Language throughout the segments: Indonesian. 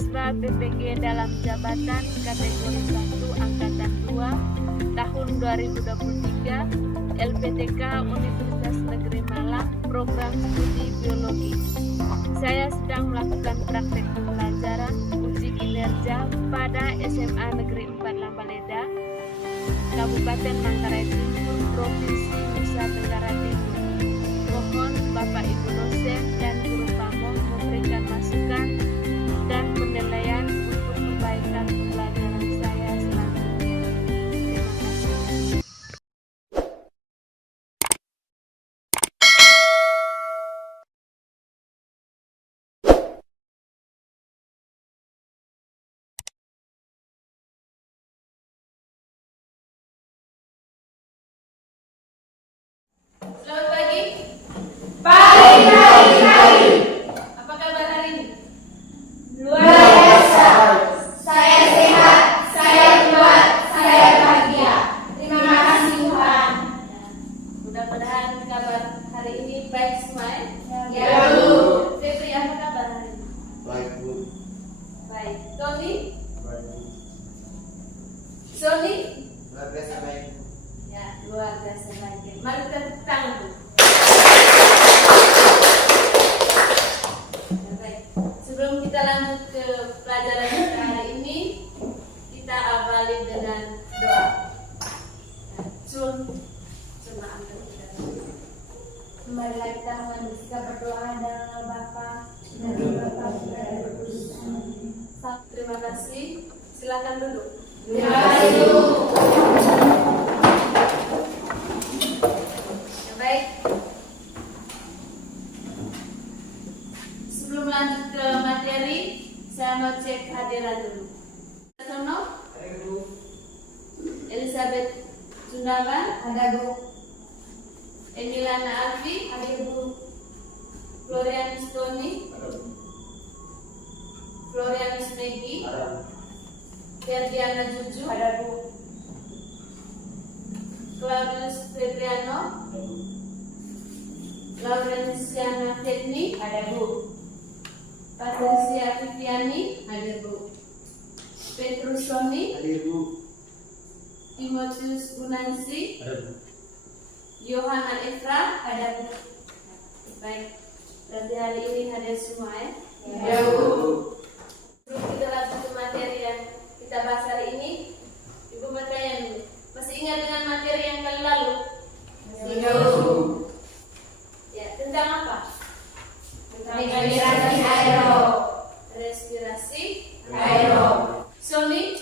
siswa PPG dalam jabatan kategori 1 Angkatan 2 tahun 2023 LPTK Universitas Negeri Malang program studi biologi. Saya sedang melakukan praktek pembelajaran uji kinerja pada SMA Negeri 4 Lambaleda, Kabupaten Manggarai Timur, Provinsi Nusa Tenggara Timur. Mohon Bapak Ibu dosen dan guru pamong memberikan masukan dan penilaian untuk perbaikan pembelajaran saya selanjutnya. Terima kasih. Selamat pagi. Pagi. Apa kabar hari ini? Luar biasa. Saya sehat, saya kuat, saya bahagia. Terima kasih Tuhan. Mudah-mudahan kabar hari ini baik semua ya. Ya Bu. Febri, apa kabar hari ini? Baik Bu. Baik. Tony? Baik Bu. Sony? Luar biasa baik Bu. Ya, luar biasa baik. Mari kita tepuk tangan Bu. Ya, baik. Sebelum kita lanjut ke pelajaran kita hari ini, kita awali dengan doa. Marilah kita mengucapkan berdoa dalam nama Bapa dan Bapa dan Roh Kudus. Terima kasih. Silakan duduk. Terima kasih Bu. Ya, baik. Sebelum lanjut ke materi, saya mau cek hadiran dulu. Sono, Baik Bu. Elizabeth Sundawan, Ada Bu. Emilana Alfi, Ada Bu. Florianus Tony, Ada Bu. Florianus Megi, Ada Bu. Ferdiana Juju, Ada Bu. Claudius Febriano, Ada Bu. Laurenciana Fetni, Ada Bu. Patricia Viviani, Ada Bu. Petrus Sony, Ada Bu. Timotius Gunansi, Ada Bu. Yohana Efra. Ada Bu. Baik, berarti hari ini hadir semua ya. Ya Bu. Sebelum kita lanjut ke materi yang kita bahas hari ini, Ibu bertanya dulu, masih ingat dengan materi yang kali lalu? Ya Bu. Ya, tentang apa? Respirasi aerob. Respirasi. Aerob. Sony,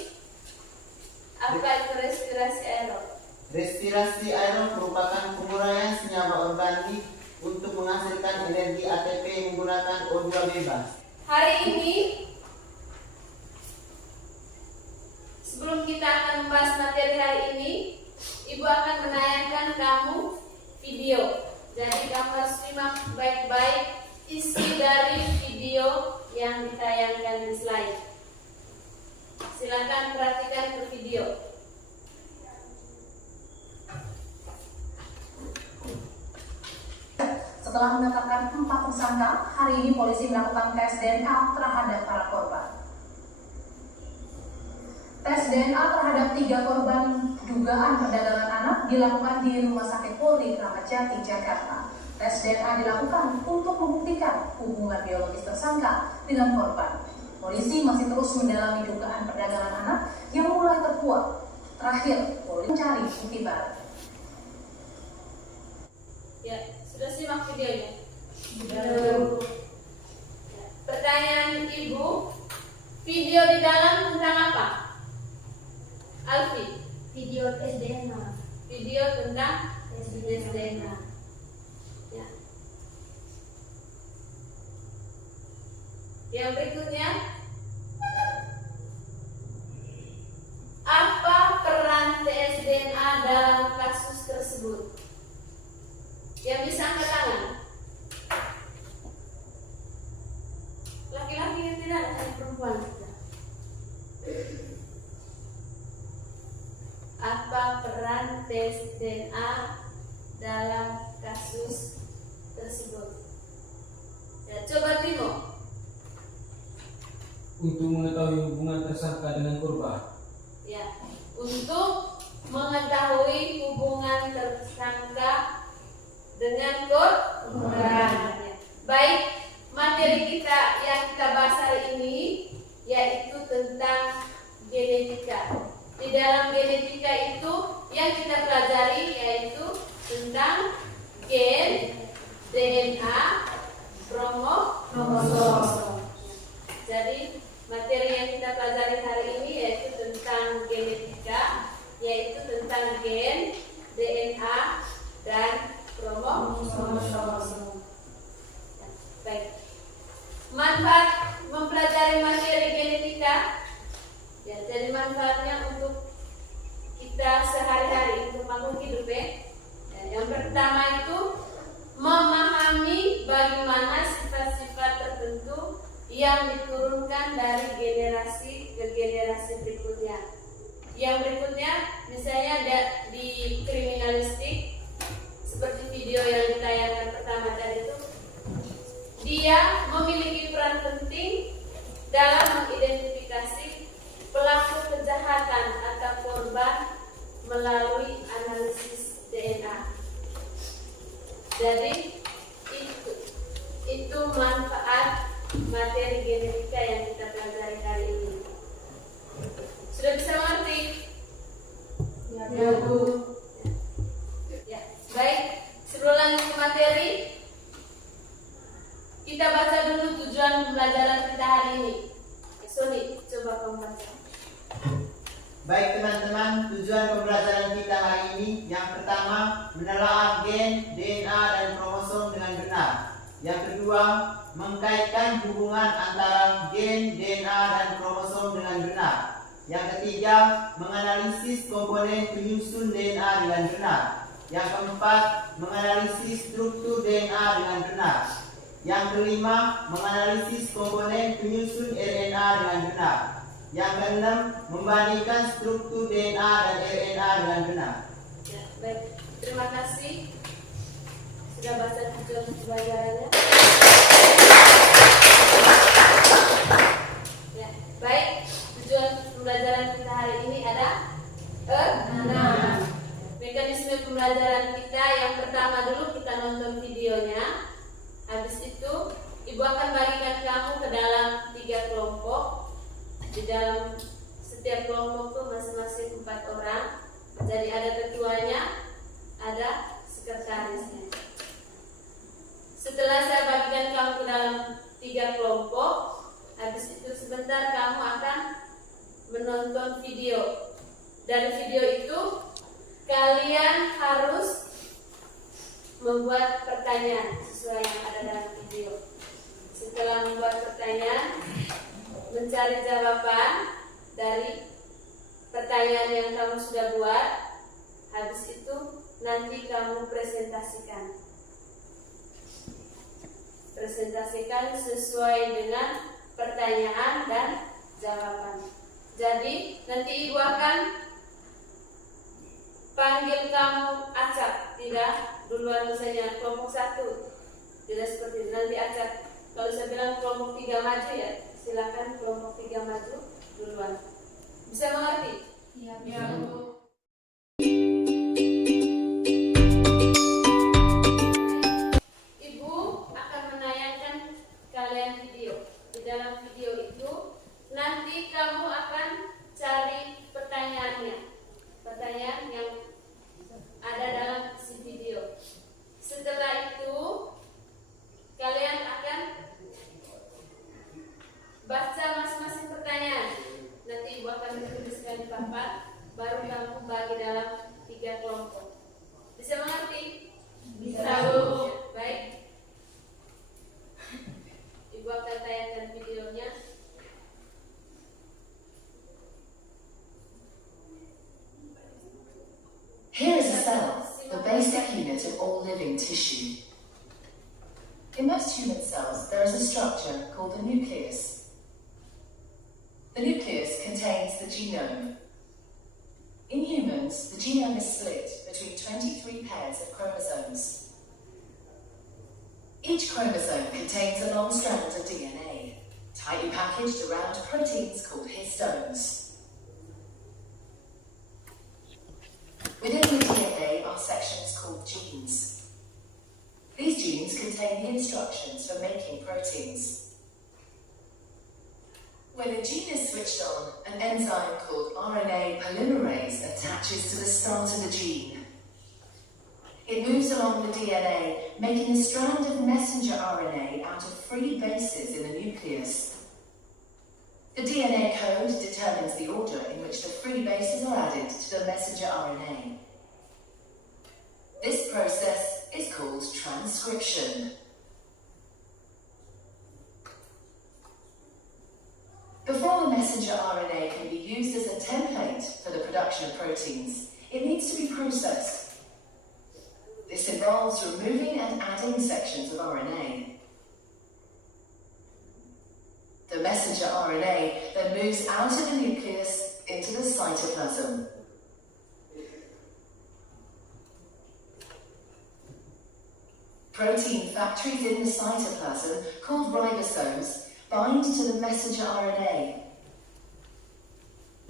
apa itu respirasi aerob? Respirasi aerob merupakan penguraian senyawa organik untuk menghasilkan energi ATP menggunakan O2 bebas. Hari ini, sebelum kita akan membahas materi hari ini, Ibu akan menayangkan kamu video. Jadi kamu harus simak baik-baik isi dari video yang ditayangkan di slide. Silakan perhatikan ke video. Setelah menetapkan 4 tersangka, hari ini polisi melakukan tes DNA terhadap para korban. Tes DNA terhadap 3 korban dugaan perdagangan anak dilakukan di Rumah Sakit Polri Kramat Jati, Jakarta. Tes DNA dilakukan untuk membuktikan hubungan biologis tersangka dengan korban. Polisi masih terus mendalami dugaan perdagangan anak yang mulai terkuat. Terakhir, polisi mencari bukti baru. Ya, sudah simak videonya. Ya. Pertanyaan Ibu, video di dalam tentang apa? Alfi, Video tes DNA. video tentang tes DNA. Ya. Yang berikutnya, apa peran tes DNA dalam kasus tersebut? Yang bisa angkat tangan. Laki-laki yang tidak ada, perempuan saja. Apa peran tes DNA dalam kasus tersebut? Ya, coba Timo. untuk mengetahui hubungan tersangka dengan korban. Ya, untuk mengetahui hubungan tersangka dengan korban. Ya. Baik, materi kita yang kita bahas hari ini yaitu tentang genetika. Di dalam genetika itu yang kita pelajari yaitu tentang gen, DNA, kromosom. Jadi materi yang kita pelajari hari ini yaitu tentang genetika, yaitu tentang gen, DNA, dan kromosom. Baik. Manfaat mempelajari materi genetika. Ya, jadi manfaatnya untuk kita sehari-hari, untuk makhluk hidup ya. Yang pertama itu memahami bagaimana sifat-sifat tertentu yang diturunkan dari generasi ke generasi berikutnya. Yang berikutnya misalnya di kriminalistik seperti video yang ditayangkan pertama tadi itu, dia memiliki peran penting dalam mengidentifikasi pelaku kejahatan atau korban melalui analisis DNA. Jadi itu manfaat materi genetika yang kita pelajari hari ini. Sudah bisa mengerti? Ya, Bu. Ya, baik. Sebelum lanjut ke materi, kita baca dulu tujuan pembelajaran kita hari ini. Sony, coba kamu baca. Baik teman-teman, tujuan pembelajaran kita hari ini yang pertama menelaah gen, DNA, dan kromosom dengan benar. Yang kedua, mengkaitkan hubungan antara gen, DNA, dan kromosom dengan benar. Yang ketiga, menganalisis komponen penyusun DNA dengan benar. Yang keempat, menganalisis struktur DNA dengan benar. Yang kelima, menganalisis komponen penyusun RNA dengan benar. Yang keenam, membandingkan struktur DNA dan RNA dengan benar. Ya, baik. Terima kasih sudah baca tujuan pembelajarannya. Ya, baik. Tujuan pembelajaran kita hari ini ada 6. Mekanisme pembelajaran kita yang pertama dulu kita nonton videonya. Habis itu Ibu akan bagikan kamu ke dalam 3 kelompok. Di dalam setiap kelompok itu masing-masing 4 orang. Jadi ada ketuanya, ada sekretarisnya. Setelah saya bagikan kamu ke dalam 3 kelompok, habis itu sebentar kamu akan menonton video. Dari video itu kalian harus membuat pertanyaan sesuai yang ada dalam video. Setelah membuat pertanyaan, mencari jawaban dari pertanyaan yang kamu sudah buat. Habis itu nanti kamu presentasikan sesuai dengan pertanyaan dan jawaban. Jadi nanti Ibu akan panggil kamu acak, tidak duluan misalnya kelompok 1, tidak seperti itu. Nanti acak. Kalau saya bilang kelompok 3 maju ya, silakan kelompok 3 maju duluan. Bisa mengerti? Iya, Bu. Ibu akan menayangkan kalian video. Di dalam video itu nanti kamu akan cari pertanyaannya. Pertanyaan yang ada dalam si video. Setelah itu kalian akan baca masing-masing pertanyaan. Nanti Ibu akan menuliskan di papan, baru kamu bagi dalam 3 kelompok. Bisa mengerti? Bisa, Bu. Baik. Ibu akan tayangkan videonya. Here is a cell, the basic unit of all living tissue. In most human cells, there is a structure called the nucleus. The nucleus contains the genome. In humans, the genome is split between 23 pairs of chromosomes. Each chromosome contains a long strand of DNA. tightly packaged around proteins called histones. Within the DNA are sections called genes. These genes contain the instructions for making proteins. When a gene is switched on, an enzyme called RNA polymerase attaches to the start of the gene. It moves along the DNA, making a strand of messenger RNA out of free bases in the nucleus. The DNA code determines the order in which the free bases are added to the messenger RNA. This process is called transcription. Before the messenger RNA can be used as a template for the production of proteins, it needs to be processed. This involves removing and adding sections of RNA. The messenger RNA then moves out of the nucleus into the cytoplasm. Protein factories in the cytoplasm, called ribosomes, bind to the messenger RNA.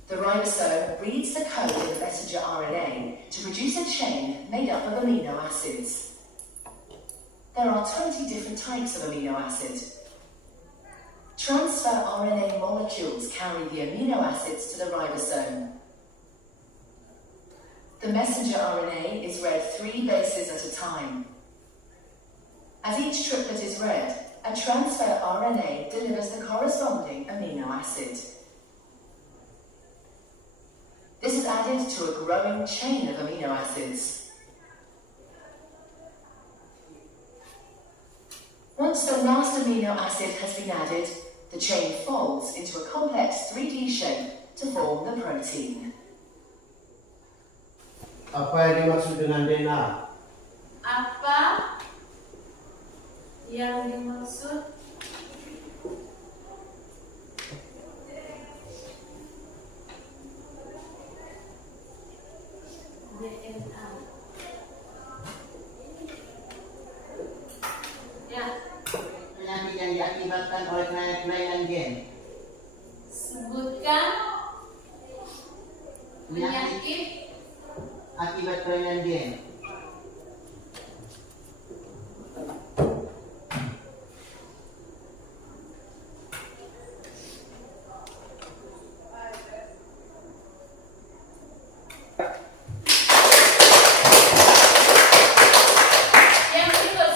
The ribosome reads the code in the messenger RNA to produce a chain made up of amino acids. There are 20 different types of amino acid. Transfer RNA molecules carry the amino acids to the ribosome. The messenger RNA is read 3 bases at a time. As each triplet is read, a transfer RNA delivers the corresponding amino acid. This is added to a growing chain of amino acids. Once the last amino acid has been added, the chain folds into a complex 3D shape to form the protein. Apa yang dimaksud dengan DNA? Apa yang dimaksud DNA? Ya, Penyakit yang diakibatkan oleh kelainan gen. sebutkan penyakit Akibat kelainan gen. yang berikut.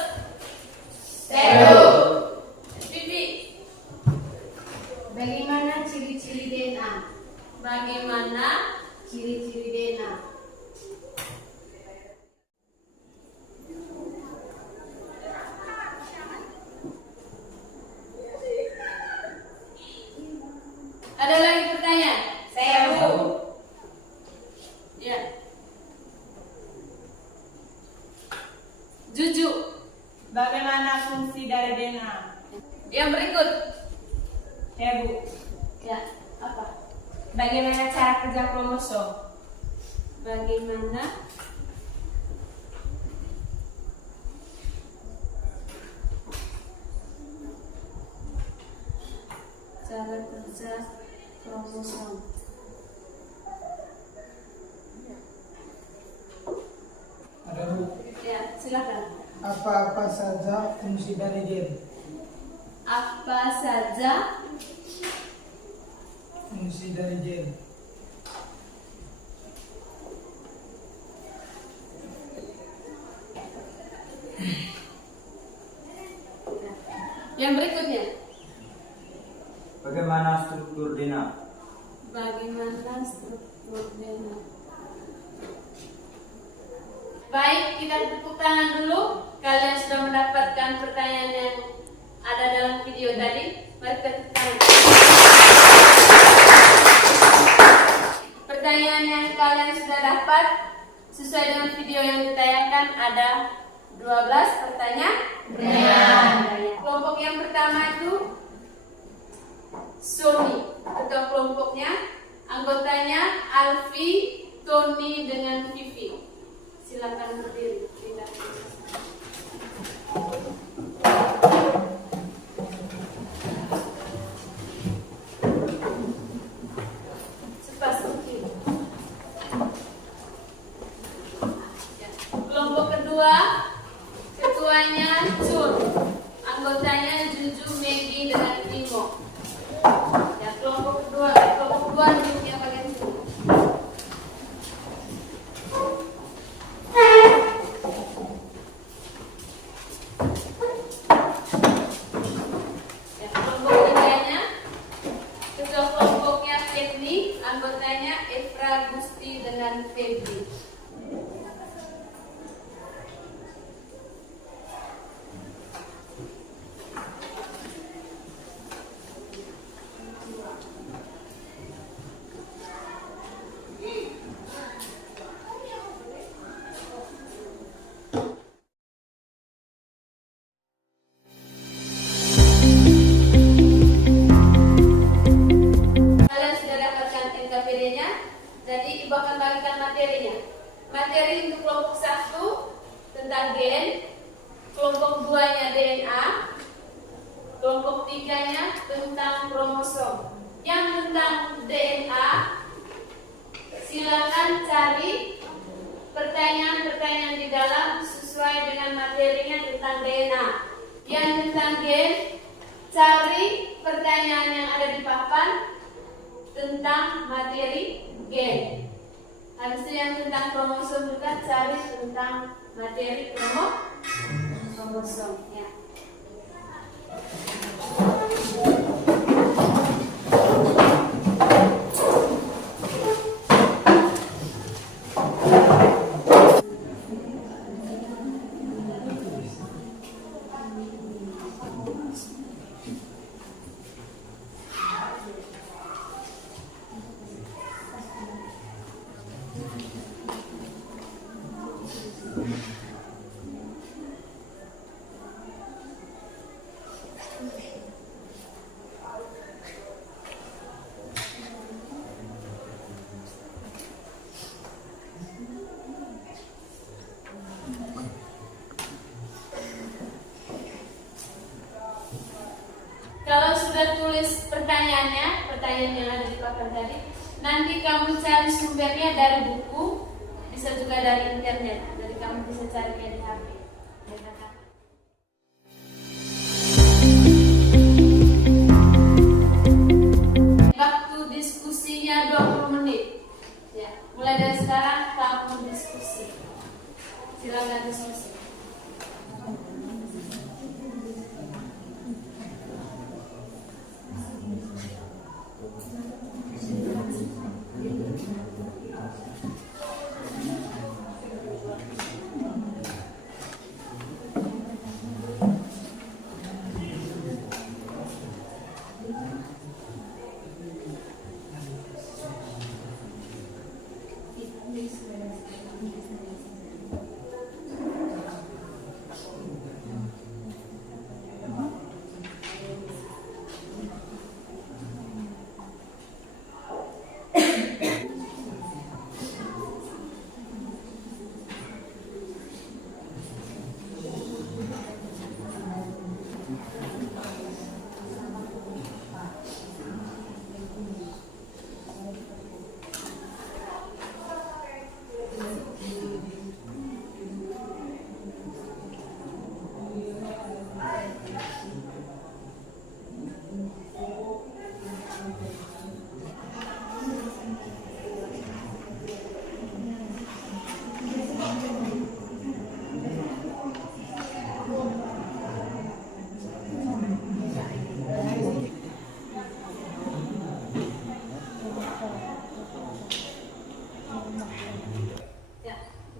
Bibi, Bagaimana ciri-ciri DNA? bagaimana Ciri-ciri DNA. ada lagi pertanyaan? Ya. Juju. Bagaimana fungsi dari DNA? Yang berikut. Ya Bu, Ya, apa? bagaimana cara kerja kromosom? Bagaimana cara kerja kromosom? Ada Bu. Ya, silakan. Apa-apa saja fungsi dari gen? Apa saja Fungsi dari gen. yang berikutnya? Bagaimana struktur DNA? Bagaimana struktur DNA? Baik, kita tepuk tangan dulu. Kalian sudah mendapatkan pertanyaan yang ada dalam video tadi. Mari kita tepuk tangan. Pertanyaan yang kalian sudah dapat sesuai dengan video yang ditayangkan ada 12 pertanyaan. Kelompok yang pertama itu Sony. Ketua kelompoknya anggotanya Alfi, Tony dengan Vivi. Silakan berdiri. Anggotanya Efra, Gusti, dengan Febri. Kalian sudah dapatkan NKPD-nya, jadi Ibu akan bagikan materinya. Materi untuk kelompok 1 tentang gen, kelompok 2-nya DNA, kelompok 3-nya tentang kromosom. Yang tentang DNA, silakan cari pertanyaan-pertanyaan di dalam sesuai dengan materinya tentang DNA. Yang tentang gen, cari pertanyaan yang ada di papan tentang materi gen. Habis itu yang tentang kromosom juga cari tentang materi kromosom. Ya. Kalau sudah tulis pertanyaan yang ada di papan tadi, nanti kamu cari sumbernya dari buku, bisa juga dari internet, jadi kamu bisa carinya di HP. Waktu diskusinya 20 menit. Ya, mulai dari sekarang kamu diskusi. Silakan diskusi.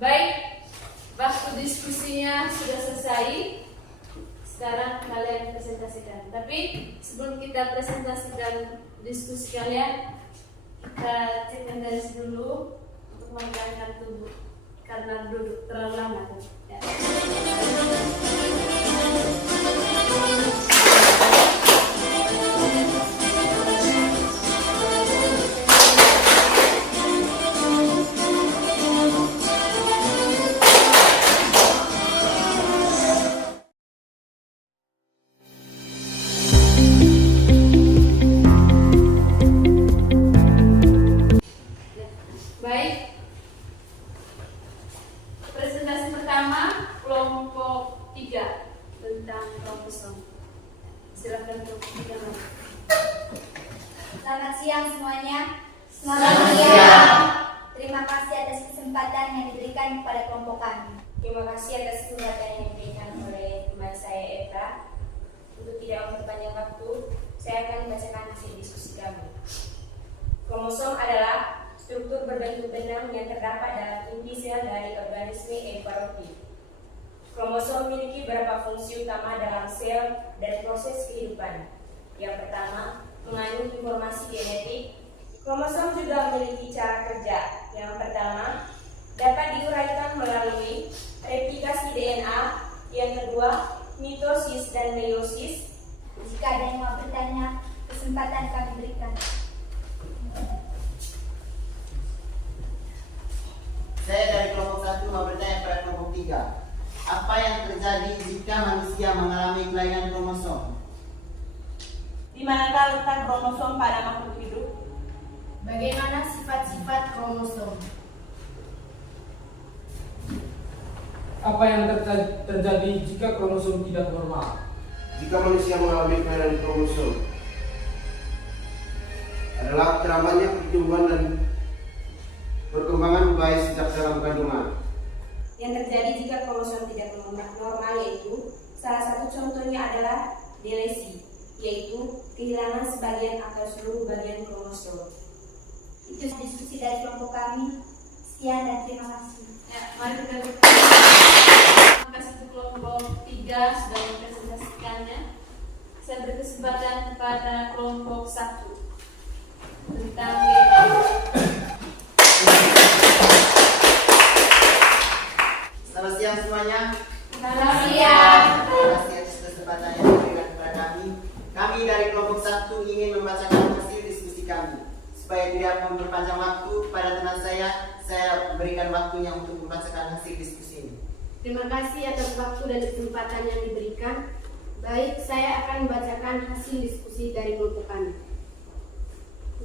Baik, waktu diskusinya sudah selesai. Sekarang kalian presentasikan. Tapi sebelum kita presentasikan diskusi kalian, kita cekkan garis dulu untuk menegakkan tubuh karena duduk terlalu lama. Ya. Baik, presentasi pertama kelompok 3 tentang kromosom. Silakan untuk dikenal. Selamat siang semuanya. Selamat siang. Terima kasih atas kesempatan yang diberikan kepada kelompok kami. Terima kasih atas kesempatan yang diberikan oleh teman saya Efra. Untuk tidak memperpanjang waktu, saya akan membacakan hasil diskusi kami. Kromosom adalah berbentuk benang yang terdapat dalam inti sel dari organisme eukariotik. Kromosom memiliki beberapa fungsi utama dalam sel dan proses kehidupan. Yang pertama, mengandung informasi genetik. Kromosom juga memiliki cara kerja. Yang pertama, dapat diuraikan melalui replikasi DNA. Yang kedua, mitosis dan meiosis. Jika ada yang mau bertanya, kesempatan kami berikan. Saya dari kelompok 1 mau bertanya pada kelompok 3. Apa yang terjadi jika manusia mengalami kelainan kromosom? Di manakah letak kromosom pada makhluk hidup? Bagaimana sifat-sifat kromosom? Apa yang terjadi jika kromosom tidak normal? Jika manusia mengalami kelainan kromosom adalah terlambatnya pertumbuhan dan perkembangan bayi sejak dalam kandungan. Yang terjadi jika kromosom tidak normal yaitu salah satu contohnya adalah delesi, yaitu kehilangan sebagian atau seluruh bagian kromosom. Itu diskusi dari kelompok kami. Sekian dan terima kasih. Ya, mari kita terima kasih untuk kelompok 3 sudah mempresentasikannya. Saya berkesempatan kepada kelompok 1 tentang Selamat siang semuanya. Selamat siang. Terima kasih atas kesempatan yang diberikan kepada kami. Kami dari kelompok 1 ingin membacakan hasil diskusi kami. Supaya tidak memperpanjang waktu pada teman saya berikan waktunya untuk membacakan hasil diskusi ini. Terima kasih atas waktu dan kesempatan yang diberikan. Baik, saya akan membacakan hasil diskusi dari kelompok kami.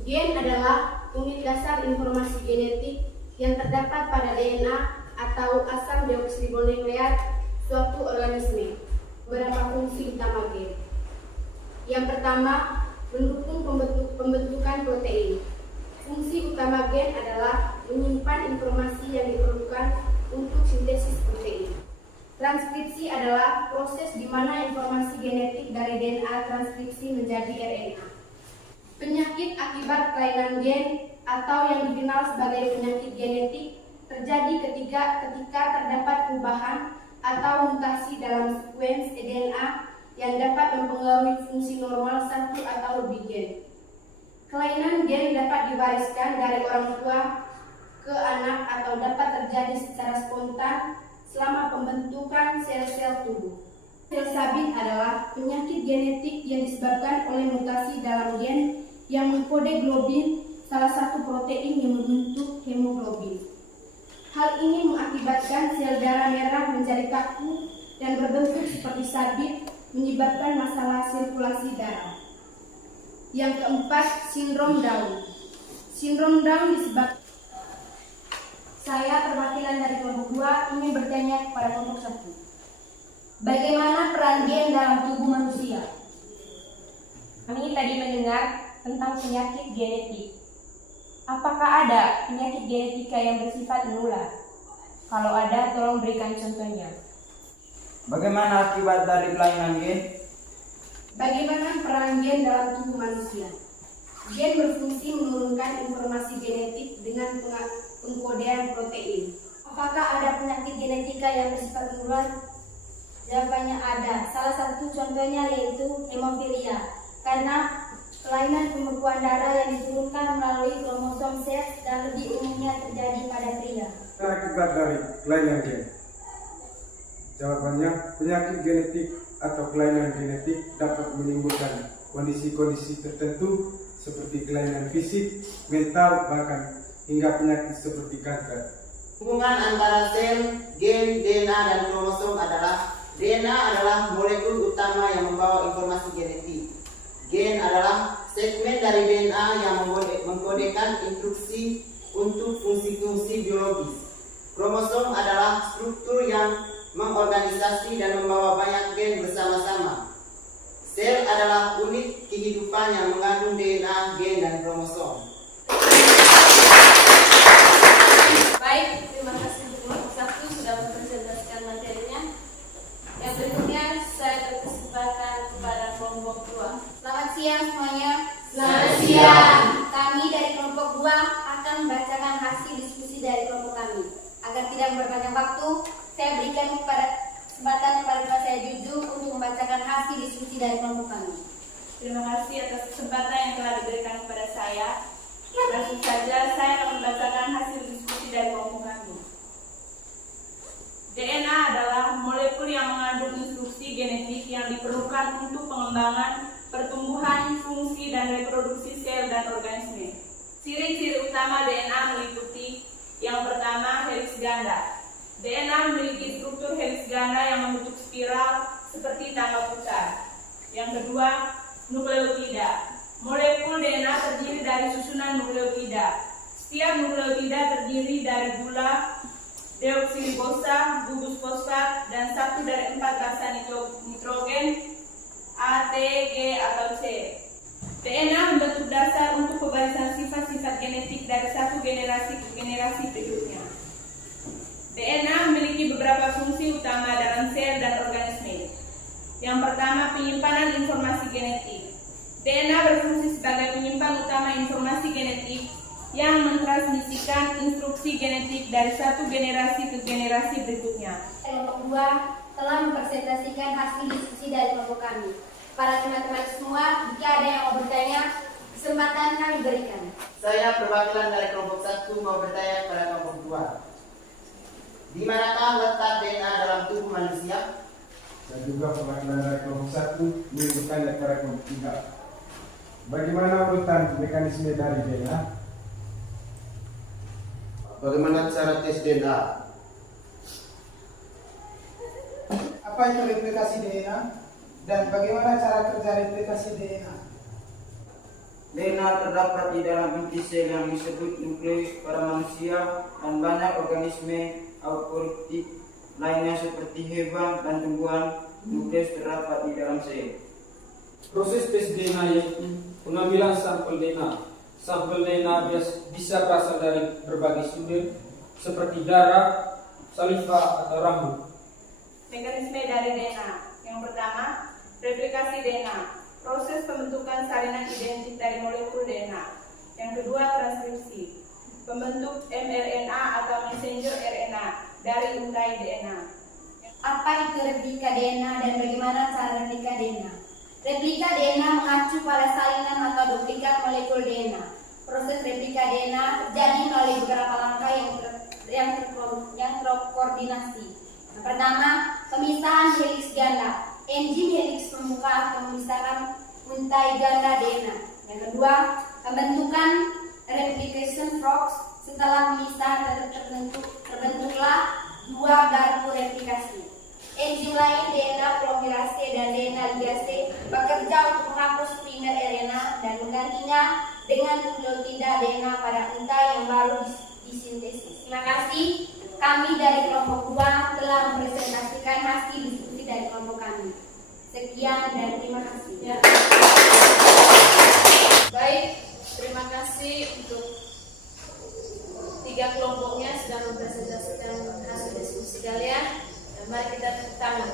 Gen adalah unit dasar informasi genetik yang terdapat pada DNA atau asam deoksiribonukleat suatu organisme. Beberapa fungsi utama gen. Yang pertama, mendukung pembentukan protein. Fungsi utama gen adalah menyimpan informasi yang diperlukan untuk sintesis protein. Transkripsi adalah proses di mana informasi genetik dari DNA transkripsi menjadi RNA. Penyakit akibat kelainan gen atau yang dikenal sebagai penyakit genetik terjadi ketika terdapat perubahan atau mutasi dalam sekuens DNA yang dapat mempengaruhi fungsi normal satu atau lebih gen. Kelainan gen dapat diwariskan dari orang tua ke anak atau dapat terjadi secara spontan selama pembentukan sel-sel tubuh. Sel sabit adalah penyakit genetik yang disebabkan oleh mutasi dalam gen yang mengkode globin, salah satu protein yang membentuk hemoglobin. Hal ini mengakibatkan sel darah merah menjadi kaku dan berbentuk seperti sabit, menyebabkan masalah sirkulasi darah. Yang keempat, sindrom Down. Sindrom Down disebabkan. Saya perwakilan dari kelompok 2 ingin bertanya kepada kelompok 1. Bagaimana peran gen dalam tubuh manusia? Kami tadi mendengar tentang penyakit genetik. Apakah ada penyakit genetika yang bersifat menular? Kalau ada, tolong berikan contohnya. Bagaimana akibat dari kelainan gen? Bagaimana peran gen dalam tubuh manusia? Gen berfungsi menurunkan informasi genetik dengan pengkodean protein. Apakah ada penyakit genetika yang bersifat menular? Jawabannya ada. Salah satu contohnya yaitu hemofilia. Karena kelainan pembekuan darah yang diturunkan melalui kromosom seks dan lebih umumnya terjadi pada pria. Akibat dari kelainan gen. Jawabannya, penyakit genetik atau kelainan genetik dapat menimbulkan kondisi-kondisi tertentu seperti kelainan fisik, mental, bahkan hingga penyakit seperti kanker. Hubungan antara sel, gen, DNA, dan kromosom adalah DNA adalah molekul utama yang membawa informasi genetik. Gen adalah segmen dari DNA yang mengkodekan instruksi untuk fungsi-fungsi biologis. Kromosom adalah struktur yang mengorganisasi dan membawa banyak gen bersama-sama. Sel adalah unit kehidupan yang mengandung DNA, gen, dan kromosom. Baik, terima kasih untuk kelompok 1 sudah mempresentasikan materinya. Yang berikutnya saya berkesempatan kepada kelompok 2. Selamat siang semuanya. Selamat siang. Kami dari kelompok 2 akan membacakan hasil Terima kasih atas kesempatan yang telah diberikan kepada saya. Langsung saja saya akan membacakan hasil diskusi dari kelompok kami. DNA adalah molekul yang mengandung instruksi genetik yang diperlukan untuk pengembangan, pertumbuhan, fungsi, dan reproduksi sel dan organisme. Ciri-ciri utama DNA meliputi: yang pertama, heliks ganda. DNA memiliki struktur heliks ganda yang membentuk spiral seperti tangga putar. Yang kedua, nukleotida. Molekul DNA terdiri dari susunan nukleotida. Setiap nukleotida terdiri dari gula, deoksiribosa, gugus fosfat, dan satu dari 4 basa nitrogen A, T, G, atau C. DNA membentuk dasar untuk pembarisan sifat-sifat genetik dari satu generasi ke generasi berikutnya. DNA memiliki beberapa fungsi utama dalam sel dan organisme. Yang pertama, penyimpanan informasi genetik. DNA berfungsi sebagai penyimpan utama informasi genetik yang mentransmisikan instruksi genetik dari satu generasi ke generasi berikutnya. Kelompok 2 telah mempresentasikan hasil diskusi dari kelompok kami. Para teman-teman semua, jika ada yang mau bertanya, kesempatan kami berikan. Saya perwakilan dari kelompok 1 mau bertanya kepada kelompok 2. Di manakah letak DNA dalam tubuh manusia? Dan juga perwakilan dari kelompok 1 ingin bertanya kepada kelompok 3. Bagaimana urutan mekanisme dari DNA? Bagaimana cara tes DNA? Apa itu replikasi DNA? Dan bagaimana cara kerja replikasi DNA? DNA terdapat di dalam inti sel yang disebut nukleus pada manusia dan banyak organisme eukariotik lainnya seperti hewan dan tumbuhan. Nukleus terdapat di dalam sel. Proses tes DNA yaitu pengambilan sampel DNA. Sampel DNA bisa berasal dari berbagai sumber seperti darah, saliva, atau rambut. Mekanisme dari DNA. Yang pertama, replikasi DNA. Proses pembentukan salinan identik dari molekul DNA. Yang kedua, transkripsi. Pembentuk mRNA atau messenger RNA dari untai DNA. Apa itu replika DNA dan bagaimana cara replika DNA? Replika DNA mengacu pada salinan atau duplikat molekul DNA. Proses replika DNA terjadi melalui beberapa langkah yang terkoordinasi. Yang pertama, pemisahan heliks ganda. Enzim heliks pembuka atau memisahkan untai ganda DNA. Yang kedua, pembentukan replication forks. Setelah pemisahan terbentuklah 2 garpu replikasi. Enzim lain DNA polymerase dan DNA ligase bekerja untuk menghapus primer RNA dan menggantinya dengan nukleotida DNA pada untai yang baru disintesis. Terima kasih. Kami dari kelompok 2 telah mempresentasikan hasil diskusi dari kelompok kami. Sekian dan terima kasih. Ya. Baik, terima kasih untuk 3 kelompoknya sudah mempresentasikan hasil diskusi kalian. Dan mari kita tepuk tangan.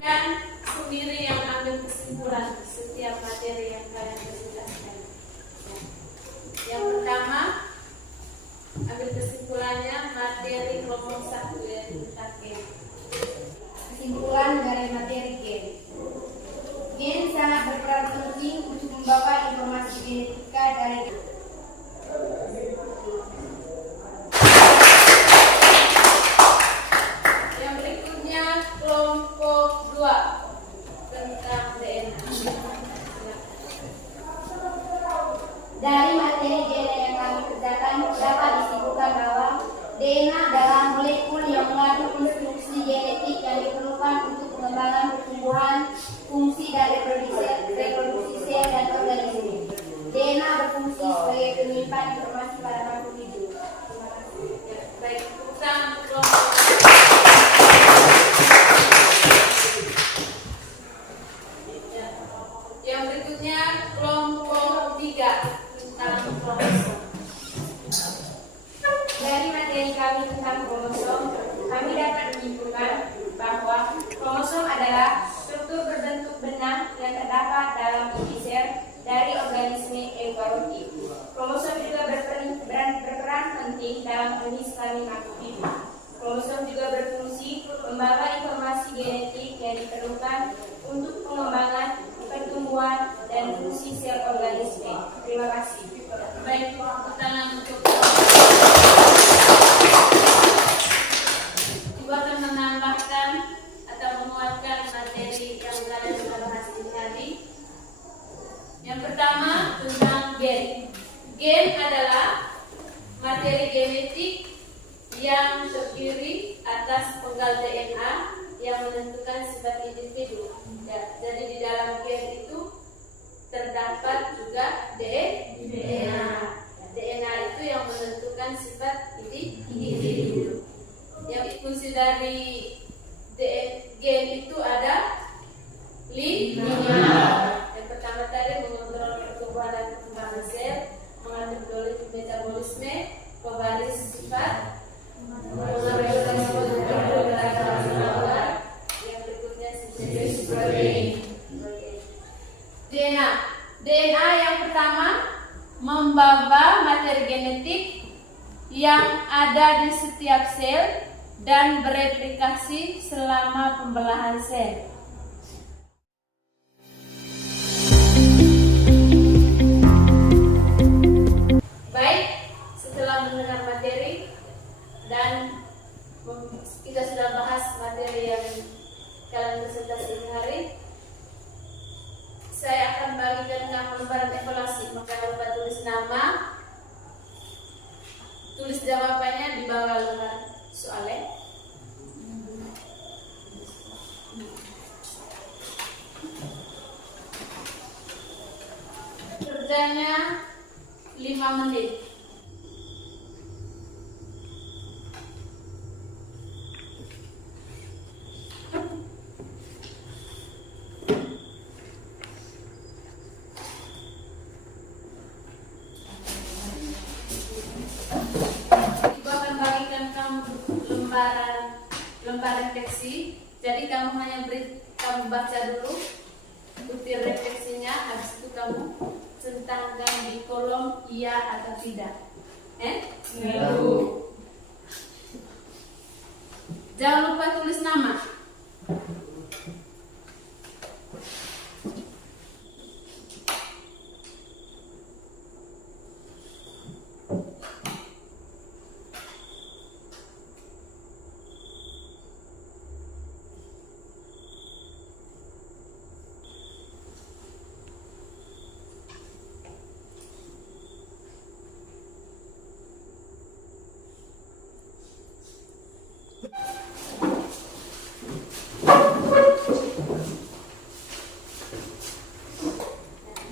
Dan sendiri yang ambil kesimpulan setiap materi yang kalian presentasikan. Yang pertama, ambil kesimpulannya materi kelompok 1 yaitu tentang gen. Kesimpulan dari materi gen. Gen sangat berperan penting untuk membawa informasi genetika dari Yang berikutnya kelompok 2 tentang DNA. Dari materi DNA yang kami kerjakan dapat disimpulkan bahwa DNA adalah molekul yang mengandung instruksi genetik yang diperlukan untuk yang diperlukan untuk pengembangan, pertumbuhan, dan fungsi sel organisme. Terima kasih. Baik, tepuk tangan untuk Ibu akan menambahkan atau menguatkan materi yang kalian sudah bahas ini tadi. Yang pertama tentang gen. Gen adalah materi genetik yang terdiri atas penggal DNA yang menentukan sifat individu. Ya, jadi di dalam gen itu terdapat juga DNA. DNA itu yang menentukan sifat individu. Yang fungsi dari gen itu ada 5. Yang pertama tadi mengontrol pertumbuhan dan perkembangan sel, mengatur metabolisme, pewaris sifat, yang berikutnya sintesis protein. DNA yang pertama membawa materi genetik yang ada di setiap sel dan bereplikasi selama pembelahan sel. Baik, setelah mendengar materi dan kita sudah bahas materi yang kalian presentasi hari, saya akan bagikan kamu lembaran evaluasi. Maka lupa tulis nama, tulis jawabannya di bawah lembar soalnya. Kerjanya 5 menit. Lembar refleksi. Jadi kamu hanya kamu baca dulu bukti refleksinya, habis itu kamu centangkan di kolom iya atau tidak. Jangan lupa tulis nama.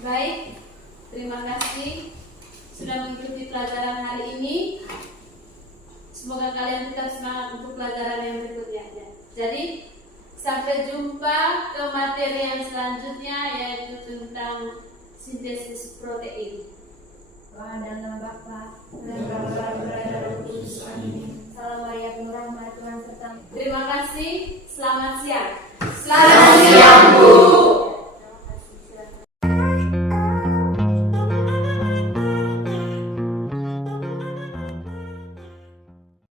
Baik, terima kasih sudah mengikuti pelajaran hari ini. Semoga kalian tetap semangat untuk pelajaran yang berikutnya. Jadi, sampai jumpa ke materi yang selanjutnya, yaitu tentang sintesis protein. Doa dan nama Bapa dan Roh Kudus. Amin. Salam Maria penuh rahmat Tuhan serta. Terima kasih, selamat siang.